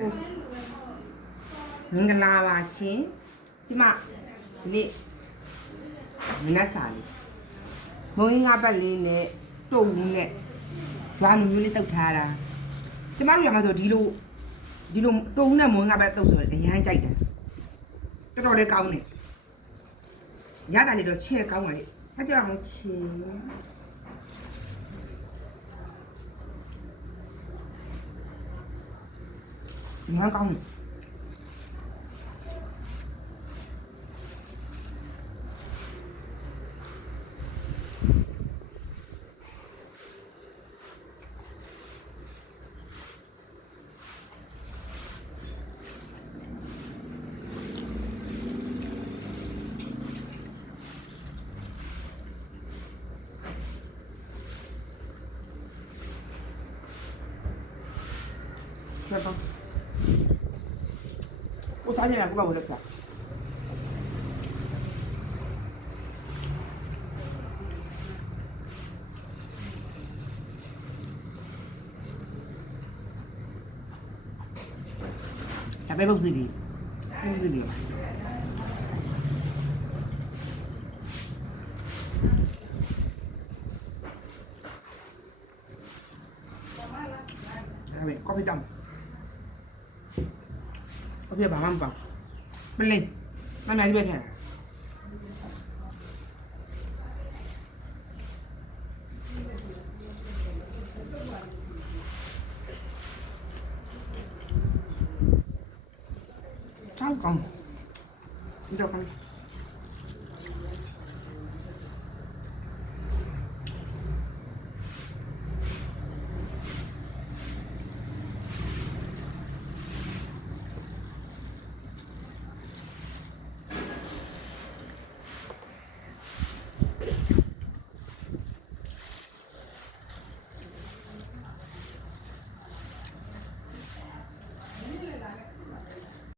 မင်္ဂလာပါရှင်ကျမဒီနေ့မနက်စာလေးမုံငါးပတ်လေးနဲ့တုံဦးနဲ့ရွာလူမျိုးလေးတုတ်ထားတာကျမတို့ရမှာဆိုဒီလိုတုံဦးနဲ့မုံငါးပတ်တုတ်ဆိုအရမ်းကြိုက်တယ်တော်တော်လေးကောင်းတယ်ရတာလေးတော့ချဲ့ကောင်းပါလေဆက်ကြအောင်ချေရမ်းကောင်းတယ်我3点2个我就吃。咱别不自己，不自己。Đây, có phải chồng. Có phải bảo mắm vào. Bên lên. Mắm này bên này. Sao còn. Đi đâu con.